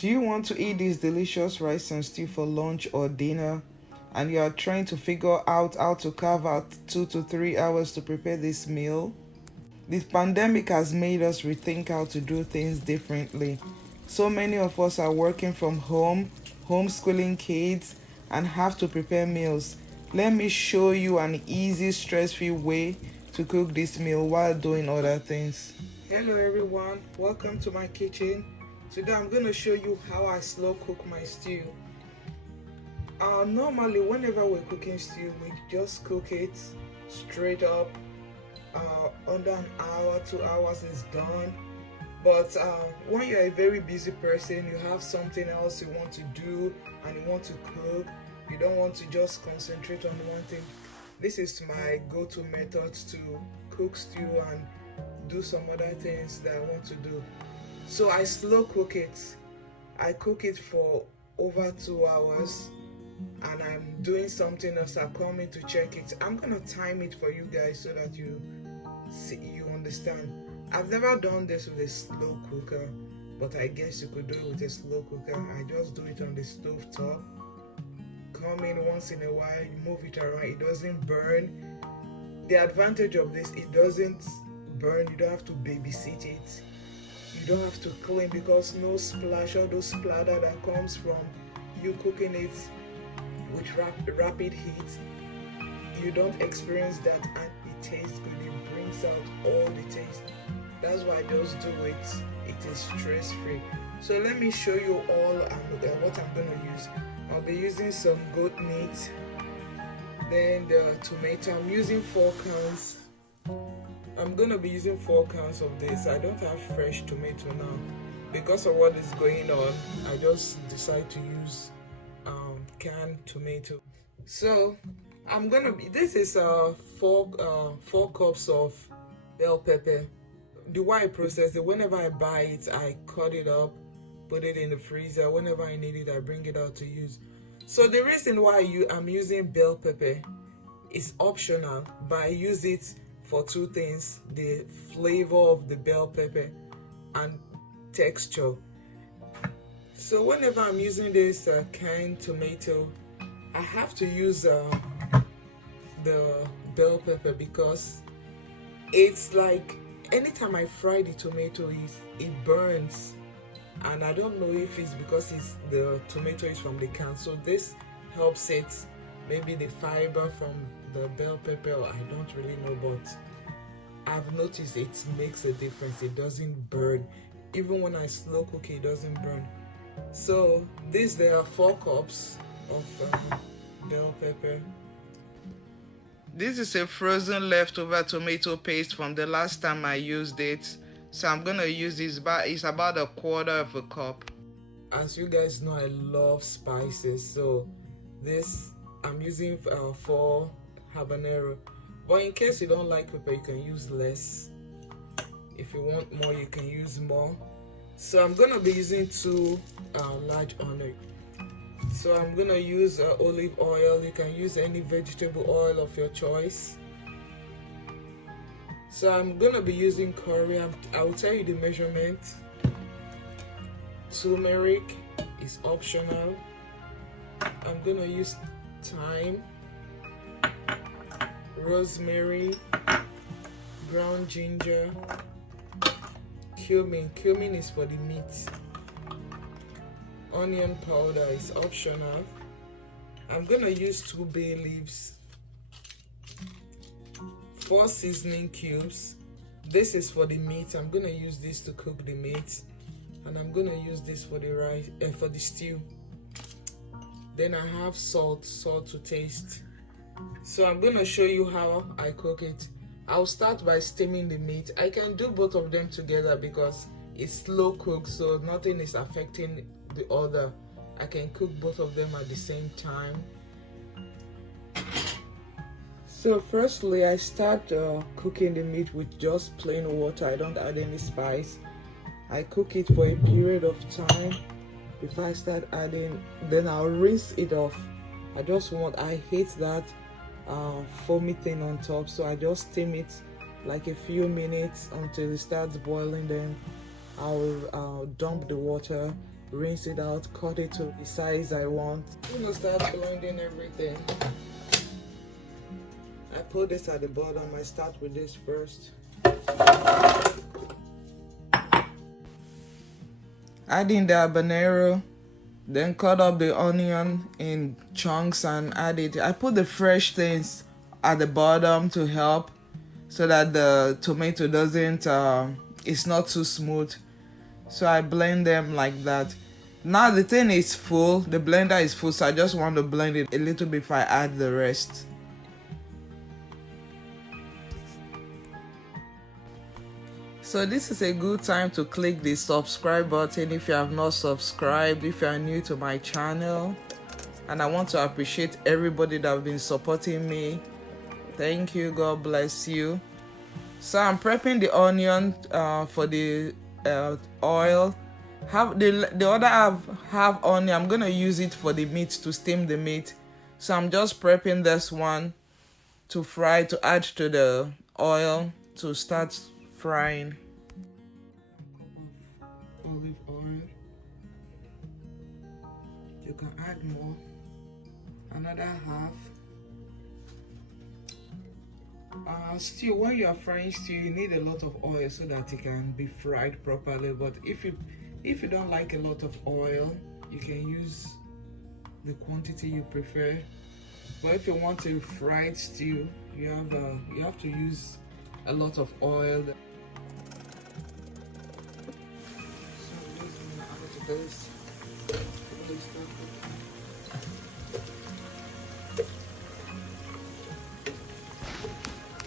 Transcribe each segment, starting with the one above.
Do you want to eat this delicious rice and stew for lunch or dinner, and you are trying to figure out how to carve out 2 to 3 hours to prepare this meal? This pandemic has made us rethink how to do things differently. So many of us are working from home, homeschooling kids, and have to prepare meals. Let me show you an easy, stress-free way to cook this meal while doing other things. Hello everyone, welcome to my kitchen. Today I'm going to show you how I slow cook my stew. Normally whenever we're cooking stew, we just cook it straight up. Under an hour, 2 hours is done. But when you're a very busy person, you have something else you want to do and you want to cook, you don't want to just concentrate on one thing. This is my go-to method to cook stew and do some other things that I want to do. So I slow cook it. I cook it for over 2 hours and I'm doing something else. I come in to check it. I'm gonna time it for you guys so that you understand. I've never done this with a slow cooker, but I guess you could do it with a slow cooker. I just do it on the stove top. Come in once in a while, you move it around, it doesn't burn. The advantage of this, it doesn't burn. You don't have to babysit it. You don't have to clean because no splash or those splatter that comes from you cooking it with rapid heat. You don't experience that and it tastes good. It brings out all the taste. That's why I just do it. It is stress-free. So let me show you all what I'm going to use. I'll be using some goat meat. Then the tomato. I'm using 4 cans. I'm going to be using 4 cans of this. I don't have fresh tomato now. Because of what is going on, I just decide to use canned tomato. So this is 4 cups of bell pepper. The way I process it, whenever I buy it, I cut it up, put it in the freezer. Whenever I need it, I bring it out to use. So the reason why I'm using bell pepper is optional, but I use it for 2 things: the flavor of the bell pepper and texture. So whenever I'm using this canned tomato, I have to use the bell pepper because it's like anytime I fry the tomato, it burns, and I don't know if it's because the tomato is from the can. So this helps it. Maybe the fiber from the bell pepper, I don't really know, but I've noticed it makes a difference. It doesn't burn. Even when I slow cook it doesn't burn. So there are 4 cups of bell pepper. This is a frozen leftover tomato paste from the last time I used it. So I'm gonna use this, but it's about 1/4 cup. As you guys know, I love spices, so this I'm using for habanero. But in case you don't like pepper, you can use less. If you want more, you can use more. So I'm gonna be using 2 large onions. So I'm gonna use olive oil. You can use any vegetable oil of your choice. So I'm gonna be using curry. I will tell you the measurement. Turmeric is optional. I'm gonna use thyme, rosemary, ground ginger, cumin. Cumin is for the meat. Onion powder is optional. I'm gonna use 2 bay leaves, 4 seasoning cubes. This is for the meat. I'm gonna use this to cook the meat, and I'm gonna use this for the rice for the stew. Then I have salt to taste. So I'm gonna show you how I cook it. I'll start by steaming the meat. I can do both of them together because it's slow cooked, so nothing is affecting the other. I can cook both of them at the same time. So firstly, I start cooking the meat with just plain water. I don't add any spice. I cook it for a period of time. Before I start adding, then I'll rinse it off. I hate that foamy thing on top, so I just steam it like a few minutes until it starts boiling. Then I'll dump the water rinse it out, cut it to the size I want. I'm gonna start blending everything. I put this at the bottom. I start with this first. Add in the habanero, then cut up the onion in chunks and add it. I put the fresh things at the bottom to help so that the tomato doesn't it's not too smooth. So I blend them like that. Now the thing is full, the blender is full, so I just want to blend it a little bit before I add the rest. So this is a good time to click the subscribe button if you have not subscribed, if you are new to my channel. And I want to appreciate everybody that have been supporting me. Thank you, God bless you. So I'm prepping the onion for the oil. Have the other half onion, I'm gonna use it for the meat, to steam the meat. So I'm just prepping this one to fry, to add to the oil to start frying. Olive oil. You can add more. Another half. Stew, when you are frying stew, you need a lot of oil so that it can be fried properly. But if you don't like a lot of oil, you can use the quantity you prefer. But if you want a fried stew, you have to use a lot of oil. So I'm just going to add this.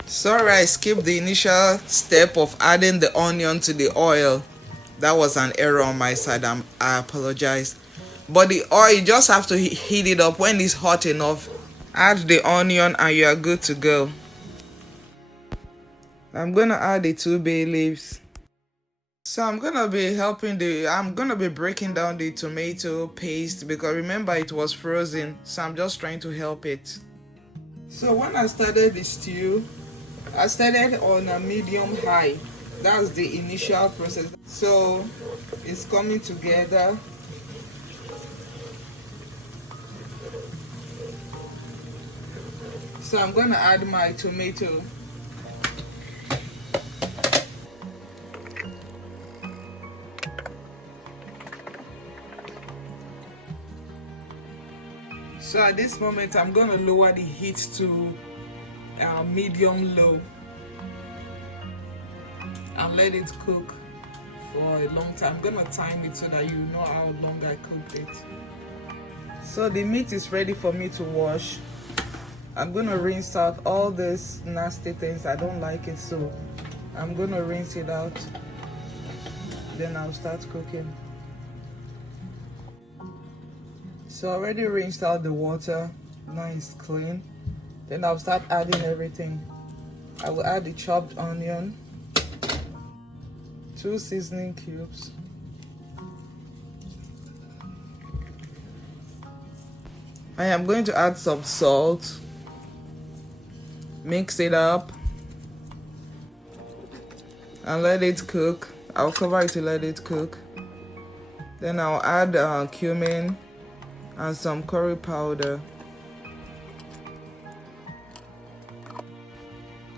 Sorry, I skipped the initial step of adding the onion to the oil. That was an error on my side. I apologize. But the oil, you just have to heat it up. When it's hot enough, add the onion and you are good to go. I'm gonna add the 2 bay leaves. So I'm gonna be breaking down the tomato paste, because remember it was frozen, so I'm just trying to help it. So when I started the stew, I started on a medium high. That's the initial process. So it's coming together. So I'm gonna add my tomato. So at this moment, I'm gonna lower the heat to medium low and let it cook for a long time. I'm gonna time it so that you know how long I cooked it. So the meat is ready for me to wash. I'm gonna rinse out all these nasty things. I don't like it, so I'm gonna rinse it out. Then I'll start cooking. So I already rinsed out the water. Now it's clean. Then I'll start adding everything. I will add the chopped onion, 2 seasoning cubes, I am going to add some salt, mix it up and let it cook. I'll cover it to let it cook. Then I'll add cumin and some curry powder.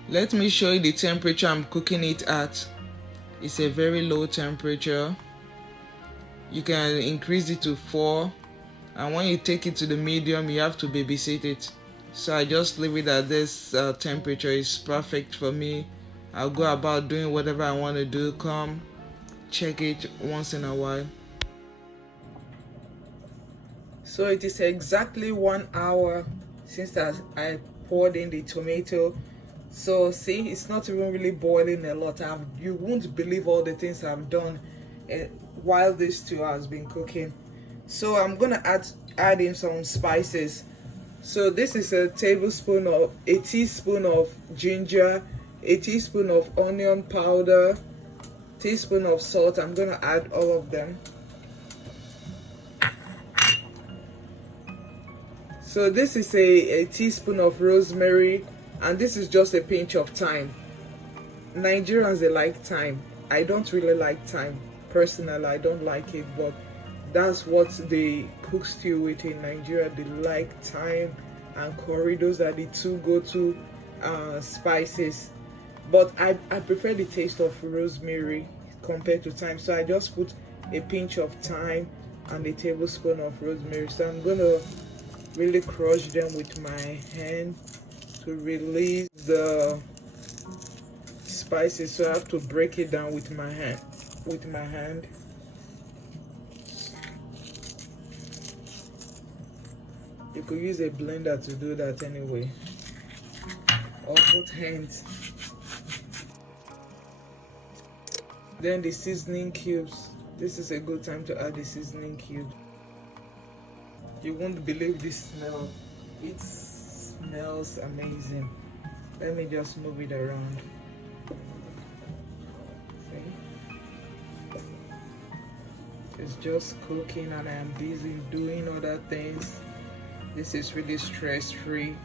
Let me show you the temperature I'm cooking it at. It's a very low temperature. You can increase it to 4, and when you take it to the medium, you have to babysit it. So I just leave it at this temperature. Is perfect for me. I'll go about doing whatever I want to do. Come check it once in a while. So it is exactly 1 hour since I poured in the tomato. So see, it's not even really boiling a lot. You won't believe all the things I've done while this stew has been cooking. So I'm gonna add in some spices. So this is a teaspoon of ginger, a teaspoon of onion powder, teaspoon of salt. I'm gonna add all of them. So this is a teaspoon of rosemary, and this is just a pinch of thyme. Nigerians, they like thyme. I don't really like thyme. Personally, I don't like it, but That's what they cook stew with in Nigeria. They like thyme and curry. Those are the two go-to spices. But I prefer the taste of rosemary compared to thyme. So I just put a pinch of thyme and a tablespoon of rosemary. So I'm gonna really crush them with my hand to release the spices. So I have to break it down with my hand. You could use a blender to do that anyway, or put hands. Then the seasoning cubes. This is a good time to add the seasoning cube. You won't believe this smell. It smells amazing. Let me just move it around. See? It's just cooking and I'm busy doing other things. This is really stress-free.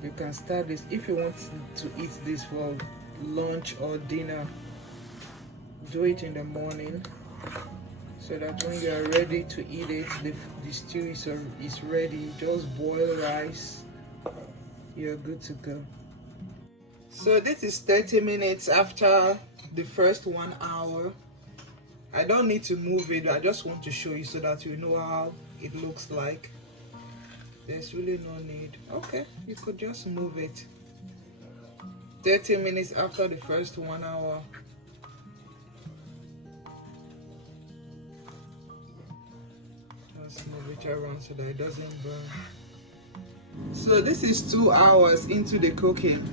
You can start this if you want to eat this for lunch or dinner. Do it in the morning so that when you are ready to eat it, the stew is ready. Just boil rice. You're good to go. So this is 30 minutes after the first 1 hour. I don't need to move it. I just want to show you so that you know how it looks like. There's really no need. Okay, you could just move it. 30 minutes after the first 1 hour. Just move it around so that it doesn't burn. So this is 2 hours into the cooking.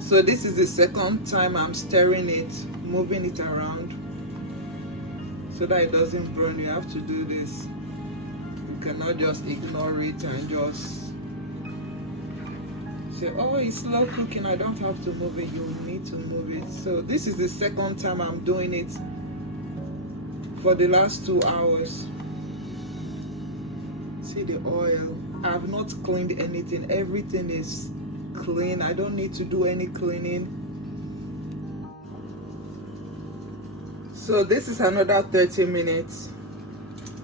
So this is the second time I'm stirring it, moving it around so that it doesn't burn. You have to do this. You cannot just ignore it and just say, oh, it's slow cooking, I don't have to move it. You need to move it. So this is the second time I'm doing it for the last 2 hours. See the oil. I have not cleaned anything. Everything is clean. I don't need to do any cleaning. So this is another 30 minutes.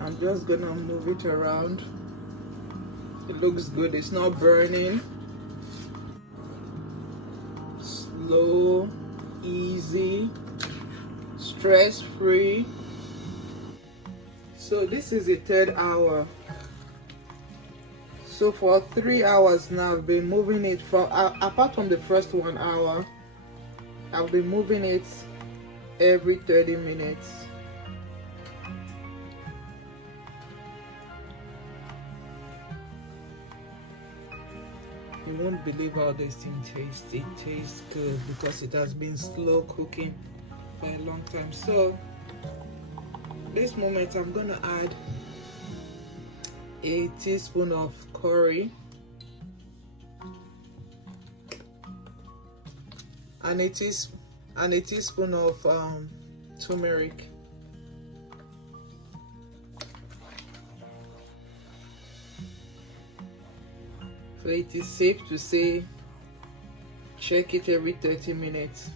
I'm just gonna move it around. It looks good. It's not burning. Slow, easy, stress-free. So this is the third hour. So for 3 hours now, I've been moving it for, apart from the first 1 hour, I've been moving it every 30 minutes. You won't believe how this thing tastes. It tastes good because it has been slow cooking for a long time. So this moment I'm gonna add a teaspoon of curry and a teaspoon of turmeric. So it is safe to say, check it every 30 minutes.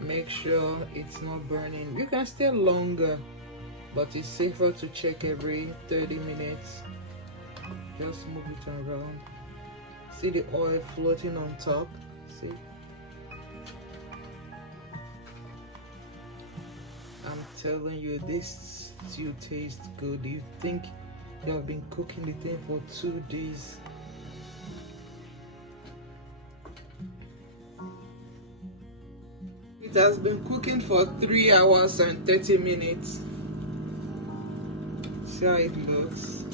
Make sure it's not burning. You can stay longer, but it's safer to check every 30 minutes. Just move it around. See the oil floating on top? See? I'm telling you, this stew tastes good. You think you have been cooking the thing for 2 days. It has been cooking for 3 hours and 30 minutes. See how it looks.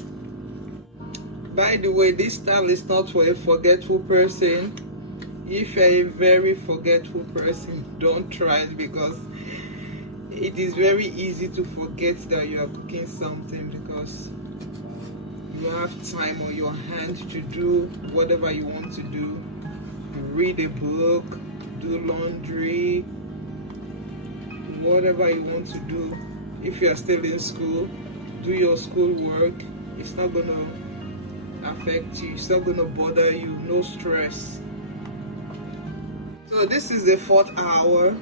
By the way, this style is not for a forgetful person. If you're a very forgetful person, don't try it because it is very easy to forget that you are cooking something because you have time on your hand to do whatever you want to do. Read a book, do laundry, whatever you want to do. If you are still in school, do your school work. It's not gonna affect you. It's not gonna bother you. No stress. So this is the 4th hour.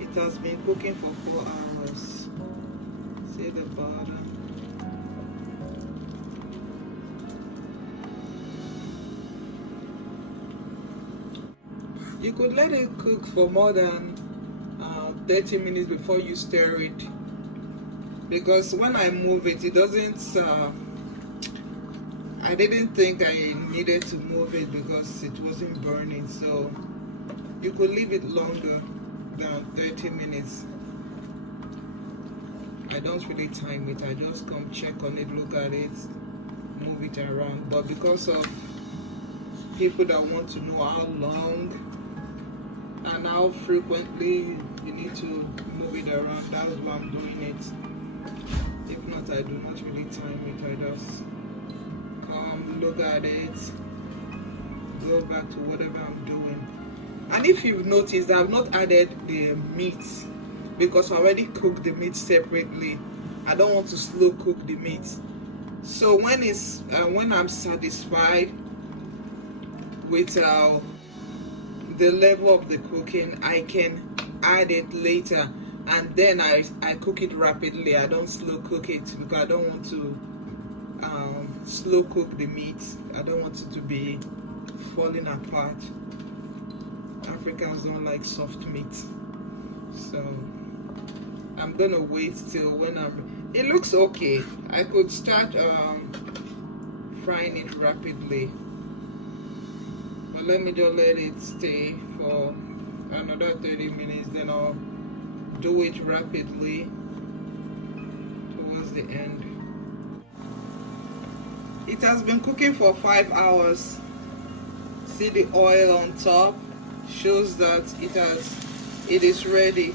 It has been cooking for 4 hours. See the bottom. You could let it cook for more than 30 minutes before you stir it, because when I move it, it doesn't I didn't think I needed to move it because it wasn't burning. So you could leave it longer than 30 minutes. I don't really time it. I just come check on it, look at it, move it around. But because of people that want to know how long and how frequently you need to move it around, that's why I'm doing it. If not, I do not really time it. I just come, look at it, go back to whatever I'm doing. And if you've noticed, I've not added the meat because I already cooked the meat separately. I don't want to slow cook the meat. So when I'm satisfied with the level of the cooking, I can add it later, and then I cook it rapidly. I don't slow cook it because I don't want to slow cook the meat. I don't want it to be falling apart. Africans don't like soft meat, so I'm gonna wait till when it looks okay. I could start frying it rapidly, but let me just let it stay for another 30 minutes, then I'll do it rapidly towards the end. It has been cooking for 5 hours. See the oil on top shows that it is ready.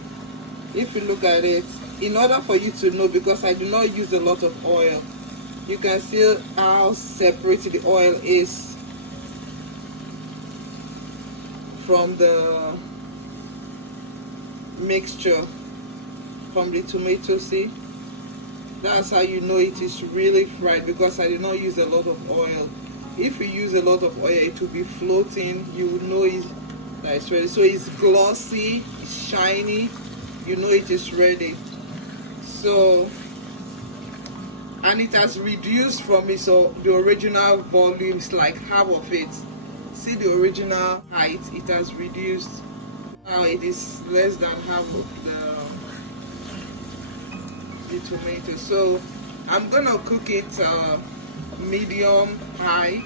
If you look at it, in order for you to know, because I do not use a lot of oil, you can see how separate the oil is from the mixture, from the tomato. See, that's how you know it is really fried, because I did not use a lot of oil. If you use a lot of oil, it will be floating. You will know that it's ready. So it's glossy, it's shiny, you know it is ready. So, and it has reduced from its the original volume. It's like half of it. See the original height, it has reduced. Now it is less than half of the tomato. So I'm gonna cook it medium high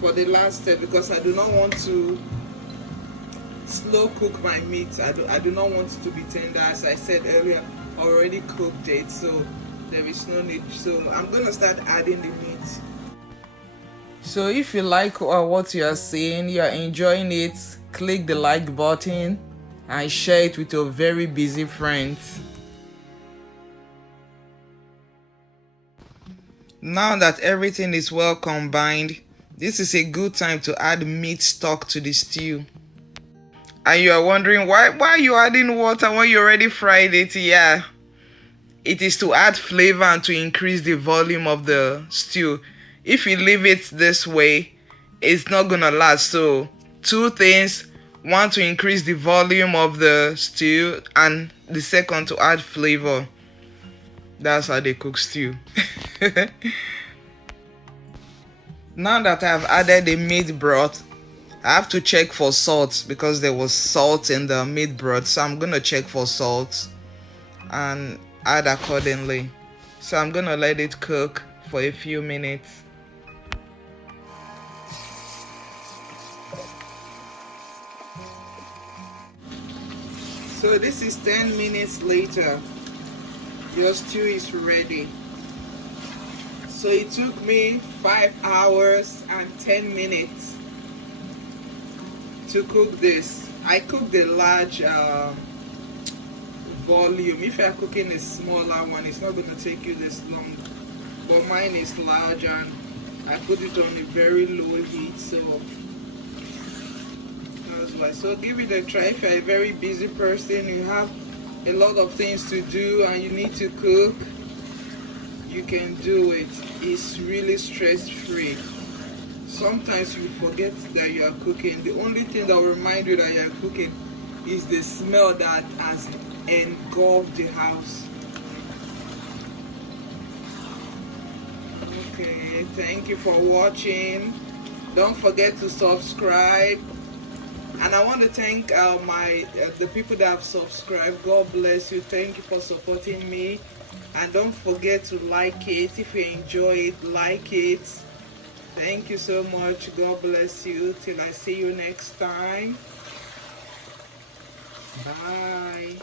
for the last step, because I do not want to slow cook my meat. I do not want it to be tender. As I said earlier, I already cooked it, so there is no need. So I'm gonna start adding the meat. So if you like what you are seeing, you are enjoying it, click the like button and share it with your very busy friends. Now that everything is well combined, this is a good time to add meat stock to the stew. And you are wondering why are you adding water when you already fried it? Yeah, it is to add flavor and to increase the volume of the stew. If you leave it this way, it's not gonna last. So 2 things: one, to increase the volume of the stew, and the second, to add flavor. That's how they cook stew. Now that I've added the meat broth, I have to check for salt, because there was salt in the meat broth. So I'm gonna check for salt and add accordingly. So I'm gonna let it cook for a few minutes. So this is 10 minutes later. Your stew is ready. So it took me 5 hours and 10 minutes to cook this. I cooked a large volume. If you're cooking a smaller one, it's not going to take you this long. But mine is large, and I put it on a very low heat, so that's why. So give it a try. If you're a very busy person, you have a lot of things to do and you need to cook, you can do it. It's really stress-free. sometimes you forget that you are cooking. The only thing that will remind you that you are cooking is the smell that has engulfed the house. Okay, thank you for watching. Don't forget to subscribe. And I want to thank the people that have subscribed. God bless you. Thank you for supporting me. And don't forget to like it. If you enjoy it, like it. Thank you so much. God bless you. Till I see you next time. Bye.